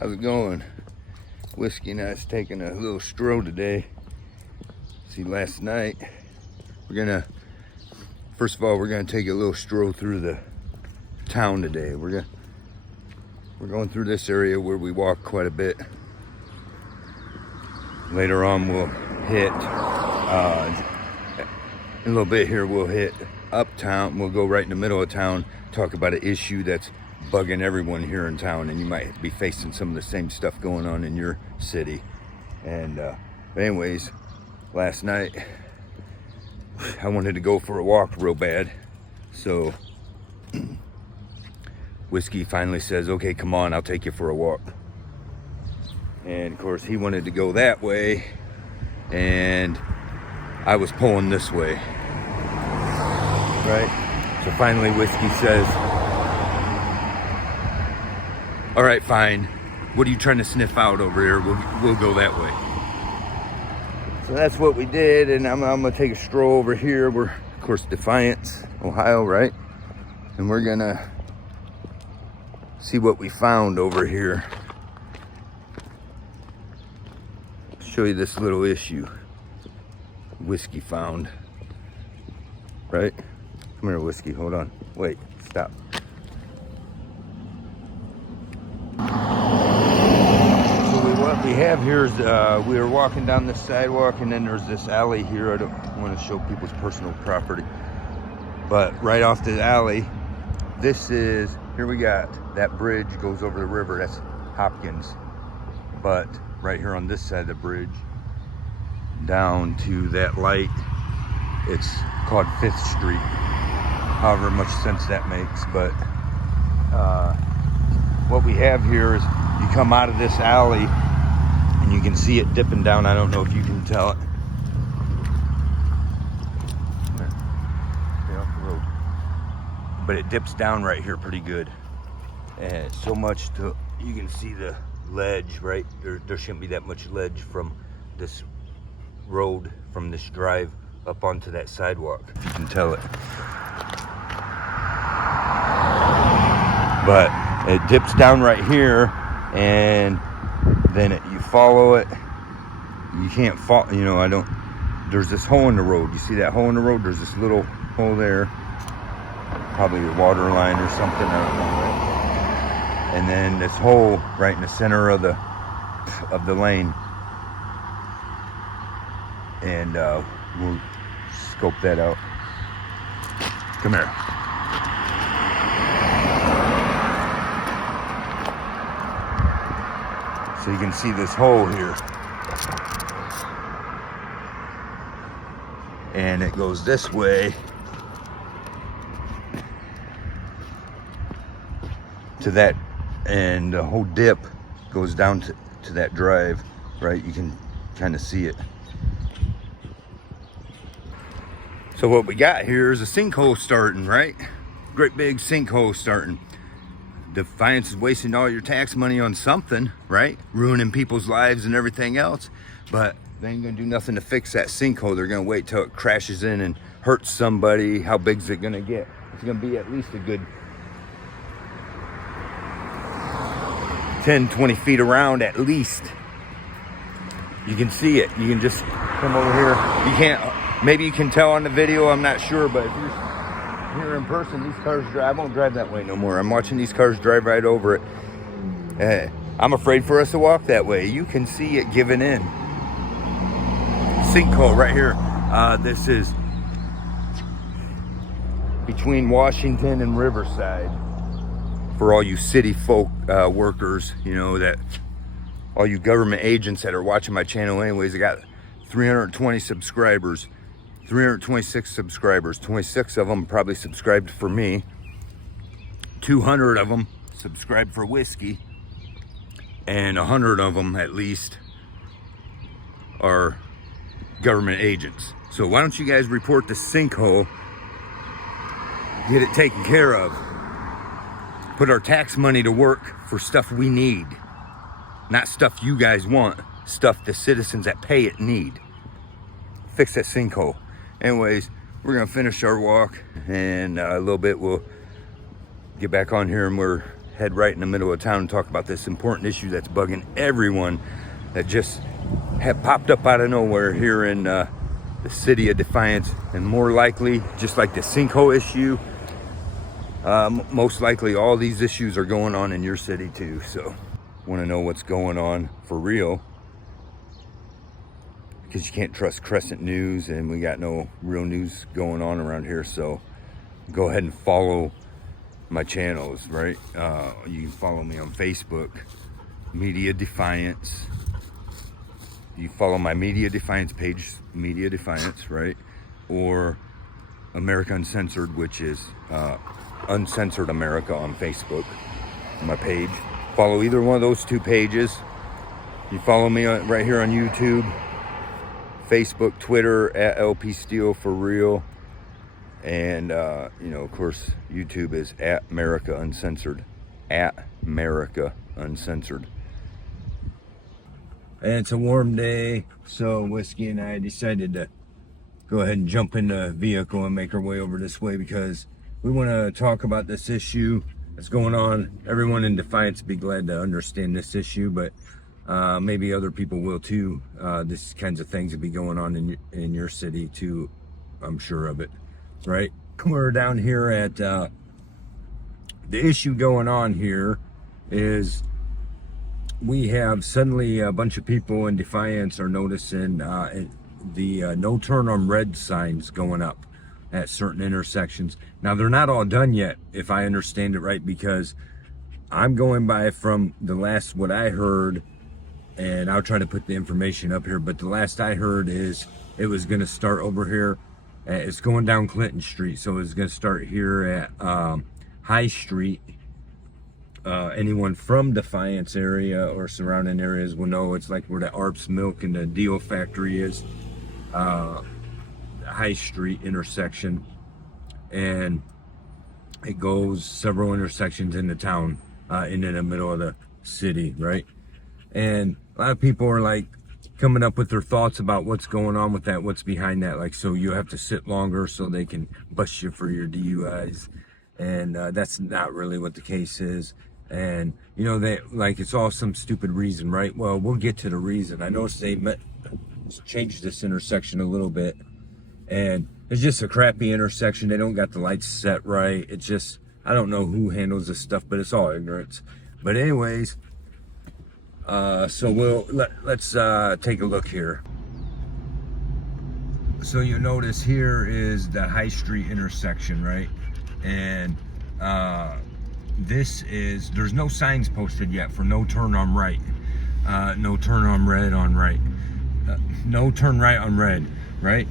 How's it going? Whiskey and I's taking a little stroll today. See, last night, first of all, we're gonna take a little stroll through the town today. We're going through this area where we walk quite a bit. Later on, we'll hit, in a little bit here, we'll hit uptown. We'll go right in the middle of town, talk about an issue that's bugging everyone here in town, and you might be facing some of the same stuff going on in your city. And but anyways, last night I wanted to go for a walk real bad, so Whiskey finally says, okay, come on, I'll take you for a walk. And of course he wanted to go that way, and I was pulling this way, right? So finally Whiskey says, all right, fine. What are you trying to sniff out over here? We'll go that way. So that's what we did, and I'm gonna take a stroll over here. We're, of course, Defiance, Ohio, right? And we're gonna see what we found over here. Show you this little issue Whiskey found, right? Come here, Whiskey, hold on. Wait, stop. What we have here is we were walking down this sidewalk, and then there's this alley here. I don't want to show people's personal property, but right off the alley, here we got that bridge goes over the river. That's Hopkins. But right here on this side of the bridge, down to that light, it's called 5th Street. However much sense that makes. But what we have here is you come out of this alley, and you can see it dipping down. I don't know if you can tell it. Stay off the road. But it dips down right here pretty good. And so much to, you can see the ledge, right? There shouldn't be that much ledge from this road, from this drive up onto that sidewalk, if you can tell it. But it dips down right here, and then you follow it. You can't fall, there's this hole in the road. You see that hole in the road? There's this little hole there, probably a water line or something, I don't know. And then this hole right in the center of the lane. And we'll scope that out. Come here. So you can see this hole here. And it goes this way to that, and the whole dip goes down to that drive, right? You can kind of see it. So what we got here is a sinkhole starting, right? Great big sinkhole starting. Defiance is wasting all your tax money on something, right? Ruining people's lives and everything else. But they ain't gonna do nothing to fix that sinkhole. They're gonna wait till it crashes in and hurts somebody. How big's it gonna get? It's gonna be at least a good 10, 20 feet around at least. You can see it. You can just come over here. You can't, maybe you can tell on the video, I'm not sure, but if you're here in person, these cars drive. I won't drive that way no more. I'm watching these cars drive right over it. I'm afraid for us to walk that way. You can see it giving in. Sinkhole right here. This is between Washington and Riverside. For all you city folk workers, that all you government agents that are watching my channel anyways, I got 320 subscribers. 326 subscribers. 26 of them probably subscribed for me. 200 of them subscribed for Whiskey. And 100 of them at least are government agents. So why don't you guys report the sinkhole, get it taken care of, put our tax money to work for stuff we need, not stuff you guys want, stuff the citizens that pay it need. Fix that sinkhole. Anyways, we're gonna finish our walk, and a little bit we'll get back on here, and we're head right in the middle of town and talk about this important issue that's bugging everyone, that just have popped up out of nowhere here in the city of Defiance. And more likely, just like the sinkhole issue, most likely all these issues are going on in your city too. So want to know what's going on for real, because you can't trust Crescent News, and we got no real news going on around here. So go ahead and follow my channels, right? You can follow me on Facebook, Media Defiance. You follow my Media Defiance page, Media Defiance, right? Or America Uncensored, which is Uncensored America on Facebook, my page. Follow either one of those two pages. You follow me right here on YouTube, Facebook, Twitter, at LP Steel for real. And, you know, of course, YouTube is at America Uncensored, at America Uncensored. And it's a warm day, so Whiskey and I decided to go ahead and jump in the vehicle and make our way over this way, because we want to talk about this issue that's going on. Everyone in Defiance would be glad to understand this issue, but maybe other people will too. These kinds of things will be going on in your city too, I'm sure of it, right? We're down here at, the issue going on here is we have suddenly a bunch of people in Defiance are noticing the no turn on red signs going up at certain intersections. Now, they're not all done yet, if I understand it right, because I'm going by from the last, what I heard, and I'll try to put the information up here, but the last I heard is it was going to start over here. It's going down Clinton Street, so it's going to start here at High Street. Anyone from Defiance area or surrounding areas will know it's like where the Arps Milk and the Deal Factory is, High Street intersection, and it goes several intersections in the town, into the middle of the city, right? And a lot of people are like coming up with their thoughts about what's going on with that, what's behind that. Like, so you have to sit longer so they can bust you for your DUIs, and that's not really what the case is. And you know, they like, it's all some stupid reason, right? Well, we'll get to the reason. I noticed they changed this intersection a little bit, and it's just a crappy intersection. They don't got the lights set right. It's just, I don't know who handles this stuff, but it's all ignorance. But anyways, so let's take a look here. So you notice here is the High Street intersection, right? And this is, there's no signs posted yet for no turn on right, no turn on red on right, no turn right on red, right?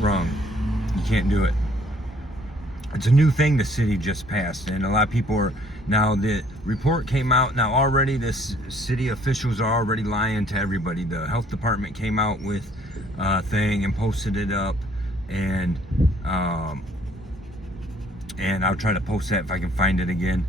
Wrong. You can't do it. It's a new thing the city just passed, and a lot of people are, now the report came out, now already this city officials are already lying to everybody. The health department came out with a thing and posted it up, and I'll try to post that if I can find it again.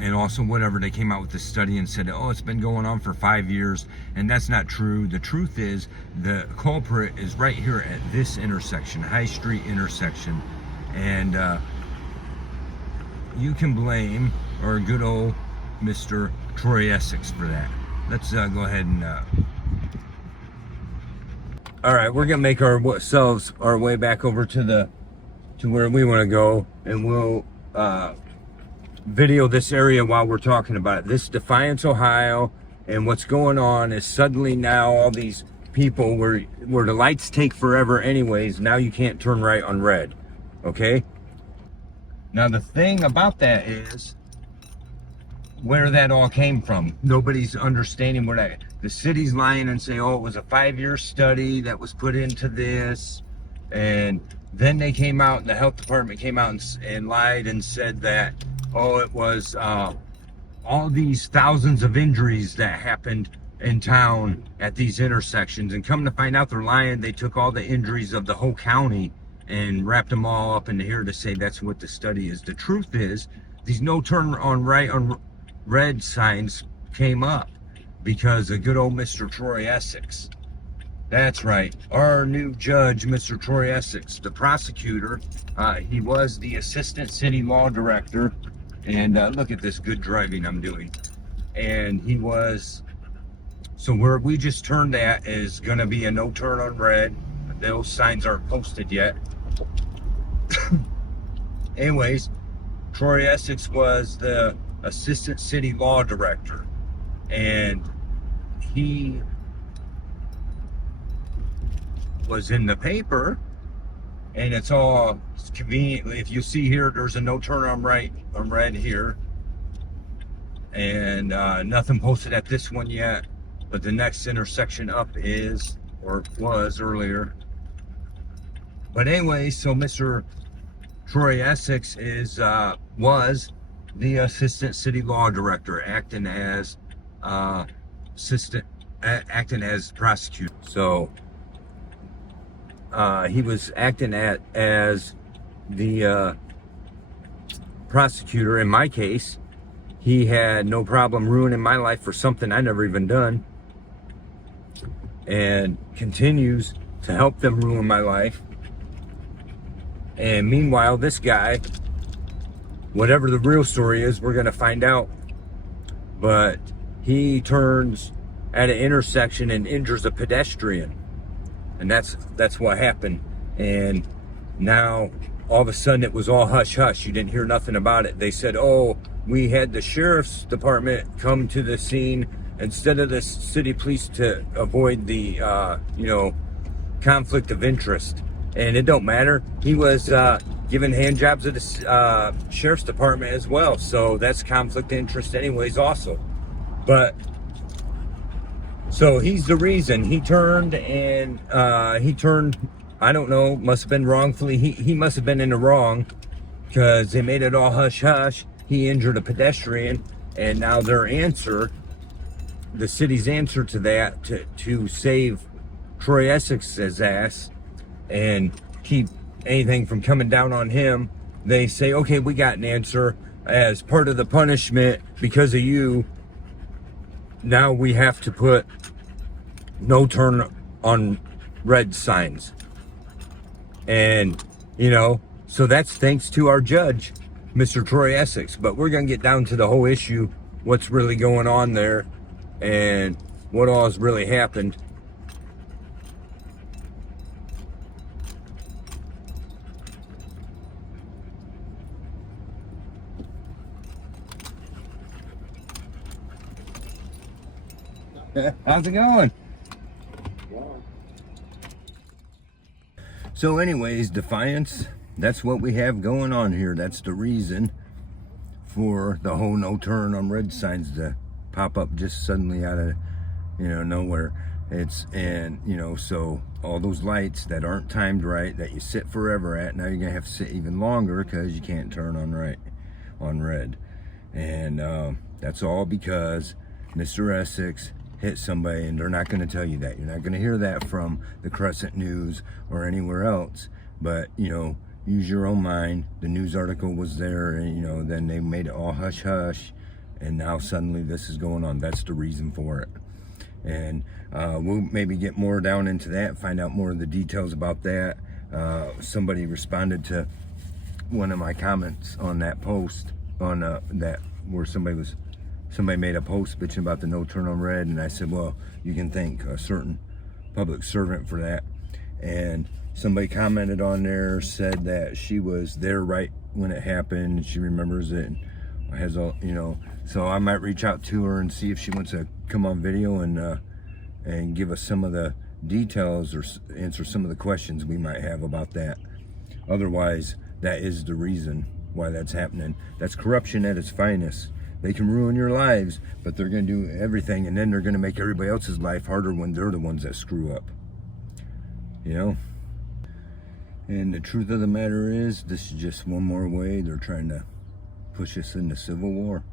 And also whatever, they came out with this study and said, oh, it's been going on for 5 years, and that's not true. The truth is the culprit is right here at this intersection, High Street intersection, and you can blame our good old Mr. Troy Essex for that. Let's go ahead and all right, we're gonna make ourselves our way back over to where we want to go, and we'll video this area while we're talking about it. This Defiance, Ohio, and what's going on is suddenly now all these people where the lights take forever anyways, now you can't turn right on red, okay? Now the thing about that is where that all came from. Nobody's understanding where that, the city's lying and say, oh, it was a 5-year study that was put into this, and then they came out, the health department came out and lied and said that, oh, it was all these thousands of injuries that happened in town at these intersections. And come to find out they're lying. They took all the injuries of the whole county and wrapped them all up into here to say that's what the study is. The truth is, these no turn on right on red signs came up because of good old Mr. Troy Essex. That's right, our new judge, Mr. Troy Essex, the prosecutor. He was the assistant city law director And look at this good driving I'm doing. And he was, so where we just turned at is gonna be a no turn on red. Those signs aren't posted yet. Anyways, Troy Essex was the assistant city law director, and he was in the paper, and it's all conveniently, if you see here, there's a no turn on red here, and nothing posted at this one yet, but the next intersection up is, or was earlier. But anyway, so Mr. Troy Essex was the assistant city law director, acting as prosecutor. So he was acting as the prosecutor. In my case, he had no problem ruining my life for something I never even done, and continues to help them ruin my life. And meanwhile, this guy, whatever the real story is, we're gonna find out, but he turns at an intersection and injures a pedestrian, and that's what happened. And now all of a sudden it was all hush hush. You didn't hear nothing about it. They said, oh, we had the sheriff's department come to the scene instead of the city police to avoid the conflict of interest. And it don't matter. He was giving hand jobs at the sheriff's department as well, so that's conflict of interest anyways also. But so he's the reason he turned, and I don't know, must have been wrongfully. He must have been in the wrong, because they made it all hush hush. He injured a pedestrian, and now their answer, the city's answer to that, to save Troy Essex's ass and keep anything from coming down on him, they say, okay, we got an answer. As part of the punishment because of you, now we have to put no turn on red signs. And so that's thanks to our judge, Mr. Troy Essex. But we're gonna get down to the whole issue, what's really going on there and what all has really happened. How's it going? So anyways, Defiance, that's what we have going on here. That's the reason for the whole no turn on red signs to pop up just suddenly out of nowhere. So all those lights that aren't timed right, that you sit forever at, now you're gonna have to sit even longer because you can't turn on red. And that's all because Mr. Essex hit somebody, and they're not going to tell you that. You're not going to hear that from the Crescent News or anywhere else. But use your own mind. The news article was there, and then they made it all hush hush, and now suddenly this is going on. That's the reason for it. And we'll maybe get more down into that, find out more of the details about that. Somebody responded to one of my comments on that post on that, where somebody made a post bitching about the no turn on red, and I said, well, you can thank a certain public servant for that. And somebody commented on there, said that she was there right when it happened, and she remembers it, and has all, so I might reach out to her and see if she wants to come on video and give us some of the details or answer some of the questions we might have about that. Otherwise, that is the reason why that's happening. That's corruption at its finest. They can ruin your lives, but they're going to do everything, and then they're going to make everybody else's life harder when they're the ones that screw up. And the truth of the matter is, this is just one more way they're trying to push us into civil war.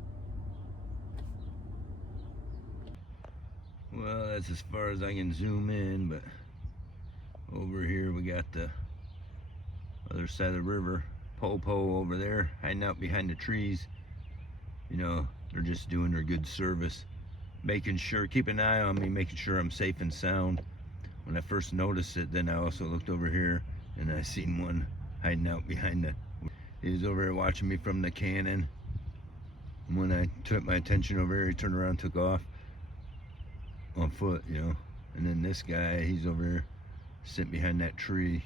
Well, that's as far as I can zoom in, but over here we got the other side of the river. Popo over there, hiding out behind the trees. They're just doing their good service, making sure, keep an eye on me, making sure I'm safe and sound. When I first noticed it, then I also looked over here, and I seen one hiding out behind he was over here watching me from the cannon. When I took my attention over here, he turned around, took off on foot, you know. And then this guy, he's over here sitting behind that tree,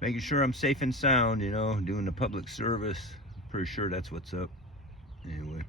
making sure I'm safe and sound, you know, doing the public service. Pretty sure that's what's up. Anyway.